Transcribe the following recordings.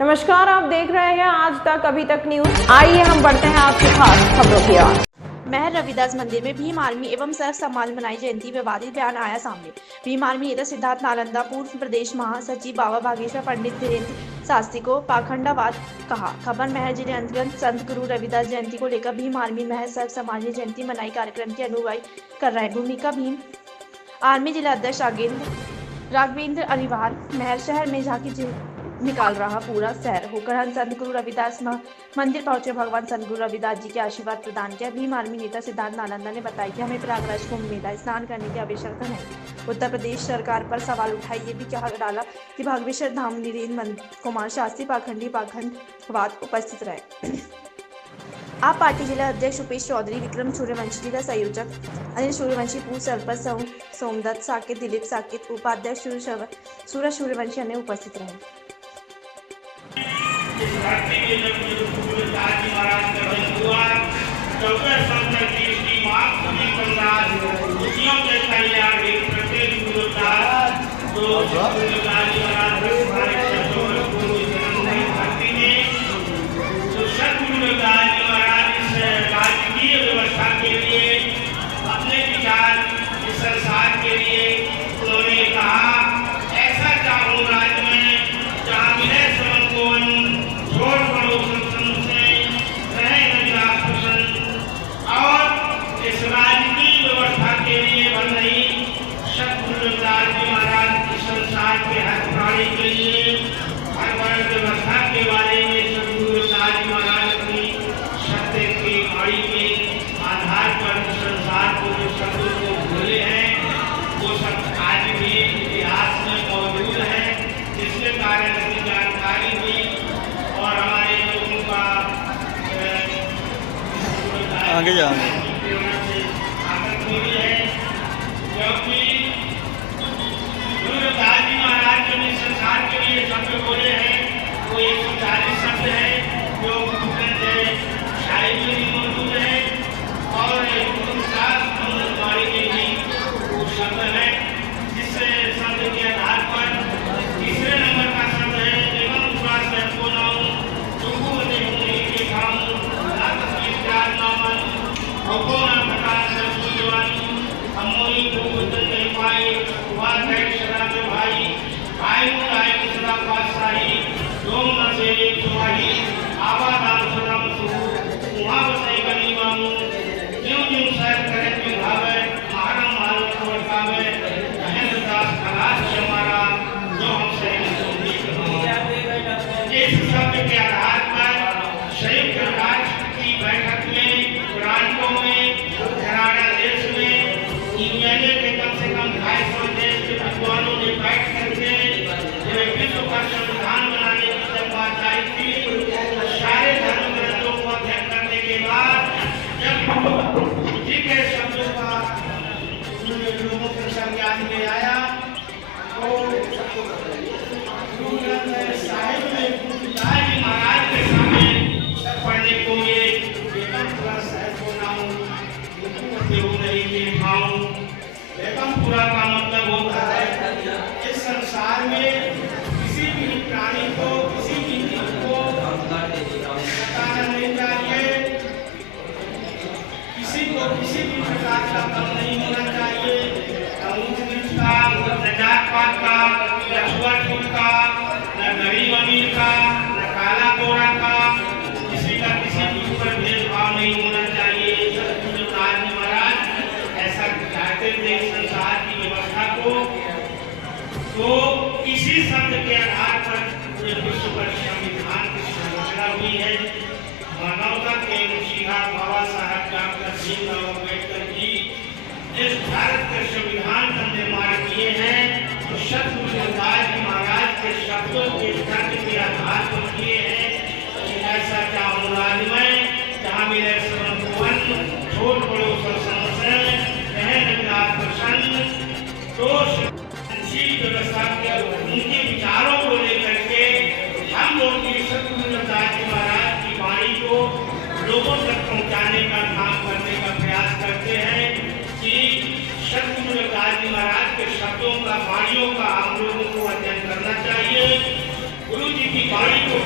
नमस्कार, आप देख रहे हैं आज तक अभी तक न्यूज। आइए हम बढ़ते हैं आपकी खास खबरों की ओर। महर रविदास मंदिर में भीम आर्मी एवं सर्व समाज मनाई जयंती विवादित बयान आया सामने। भीम आर्मी नेता सिद्धार्थ नालंदा पूर्व प्रदेश महासचिव बाबा बागेश्वर पंडित धीरेन्द्र शास्त्री को पाखंडावाद कहा। खबर महर जिले अंतर्गत संत गुरु रविदास जयंती को लेकर भीम आर्मी महर सर्व समाज ने जयंती मनाई कार्यक्रम की अगुवाई कर रहे हैं। भूमिका भीम आर्मी जिला अध्यक्ष राघवेंद्र अनिवार महर शहर में झांकी निकाल रहा पूरा शहर होकर हम संत गुरु रविदास मंदिर पहुंचे। भगवान संत गुरु रविदास जी के आशीर्वाद प्रदान किया। भीम आर्मी नेता सिद्धार्थ नालंदा ने बताया कि हमें प्रयागराज कुंभ मेला स्नान करने की आवश्यकता नहीं। उत्तर प्रदेश सरकार पर सवाल उठाए ये भी कहा डाला कि भागवेश्वर धाम नीरेन्द्र कुमार शास्त्री पाखंडवाद उपस्थित रहे। आप पार्टी जिला अध्यक्ष उपेश चौधरी, विक्रम सूर्यवंशी, जिला संयोजक अनिल सूर्यवंशी, पूर्व सरपंच सोमदत्त साकेत, दिलीप साकेत, उपाध्यक्ष सूरज सूर्यवंशी अन्य उपस्थित रहे। इस धरती में जब गुरु रविदास जी महाराज का जन्म हुआ 1430 की माघ पूर्णिमा के बाद खुशियों के कल्याण एक प्रत्येक गुरु रविदास जो गुरु रविदास जी महाराज हमारे शब्दों में पूर्व जन्म नहीं धरती में तो सदगुरु रविदास जी महाराज इस राजकीय व्यवस्था के लिए अपने विचार इस संसार के लिए उन्होंने कहा ऐसा चाहूँ राज्य में जहाँ मिले श्रवण को छोड़ पड़ो से रहे रविदास प्रसन्न और इस राजकीय व्यवस्था के लिए बन रही सदगुरु रविदास जी महाराज इस संसार के हर प्राणी के लिए हर वर्ग व्यवस्था के बारे में सदगुरु रविदास जी महाराज अपनी सत्य की वाणी के आधार पर संसार को जो शब्दों को बोले हैं वो सब आज भी इतिहास में मौजूद है, जिसके कारण इसकी जानकारी हुई और हमारे लोगों का आगे जाएंगे आदत मिली है, क्योंकि गुरु रविदास जी महाराज जो ने संसार के लिए शब्द बोले हैं वो 140 शब्द है जो साहित्य में मौजूद है और वाणी के भी शब्द है, जिस शब्द के आधार पर तीसरे नंबर का शब्द है एवं स्वास्थ्य को नाम तुमको देखने के काम अमोई को नहीं पाए बात है शराब भाई आयु आयु सदा पासाई दोम नसे सुहाई आवादान सदा मसू वहाँ बताई गनी मामू ज्यों ज्यों सर करे के भावे मारम मालूम को बतावे कहन दास खलास हमारा जो हमसे इस शब्द के आधार पर संयुक्त राष्ट्र की बैठक में प्रांतों में कनाडा देश में यूएनए के कम से कम 250 देश के विद्वानों ने बैठ करके विश्व का संविधान बनाने की जब बात आई थी तो सारे धर्म ग्रंथों को अध्ययन करने के बाद जब जी के शब्दों का लोगों के संज्ञान में आया तो गुरु ग्रंथ साहिब में गुरु रविदास जी महाराज के सामने पढ़ने को मिले बेगमपुरा साहिब को नाम नहीं के भाव बेगमपुरा का मतलब होता है इस संसार में किसी भी प्राणी को किसी भी जीव को बताना नहीं चाहिए, किसी को किसी भी प्रकार का कम नहीं होना चाहिए, न जात पात का, न छुआछूत का, न गरीब अमीर का, न काला गोरा का, किसी का किसी के ऊपर भेदभाव नहीं होना चाहिए। सदगुरु रविदास जी महाराज ऐसा चाहते थे संसार की व्यवस्था को, तो इसी शब्द के आधार पर पूरे विश्व पर संविधान की संरचना हुई है। मानवता के मुसीहा बाबा साहब डॉक्टर भीमराव अम्बेडकर जी जिस भारत के संविधान का निर्माण किए हैं तो सदगुरु रविदास जी महाराज के शब्दों के तर्क के आधार पर किए हैं। ऐसा चाहूँ राज्य में जहाँ मिले श्रवण को छोड़ पड़ो समस्या रहे रविदास प्रसन्न तो व्यवस्था के उनके विचारों को लेकर के हम लोग सदगुरु रविदास जी महाराज की वाणी को लोगों तक पहुंचाने का काम करने का प्रयास करते हैं कि सदगुरु रविदास जी महाराज के शब्दों का वाणियों का हम लोगों को अध्ययन करना चाहिए। गुरु जी की वाणी को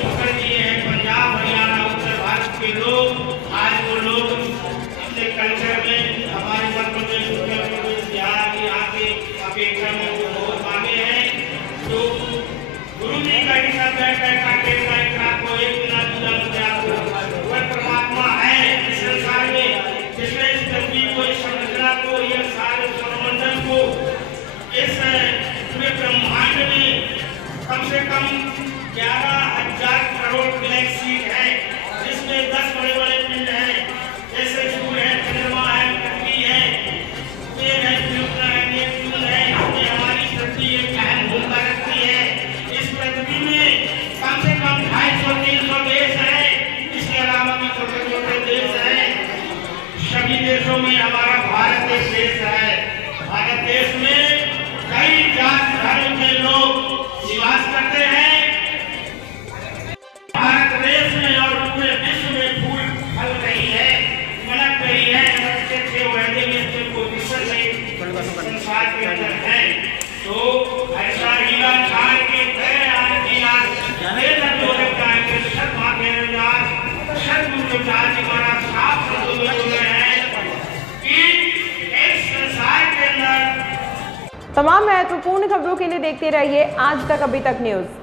कह काटे को एक बिना दूजा को वह परमात्मा है इस संसार में, जिसने इस पृथ्वी को, इस संरचना को, यह सारे सौरमंडल को, इस पूरे ब्रह्मांड में कम से कम 11,000 करोड़ गैलेक्सी है, जिसमें 10 बड़े बड़े पिंड हैं, जैसे सूर्य है, चंद्रमा है, पृथ्वी है, वेद है, प्लूटो है, नेपच्यून है, इसमें हमारी पृथ्वी एक अहम भूमिका रखती है। इस पृथ्वी में कम से कम 250-300 देश हैं, इसके अलावा भी छोटे छोटे देश हैं। सभी देशों में हमारा भारत एक देश है। भारत देश में कई जाति धर्म के लोग निवास करते हैं। भारत देश में और पूरे विश्व में फूल फल रही है, मनक रही है, संसार के अंदर है। तो ऐसा हीरा छाड़ के साफ शब्दों में बोले हैं कि इस संसार के अंदर तमाम महत्वपूर्ण खबरों के लिए देखते रहिए आज तक अभी तक न्यूज।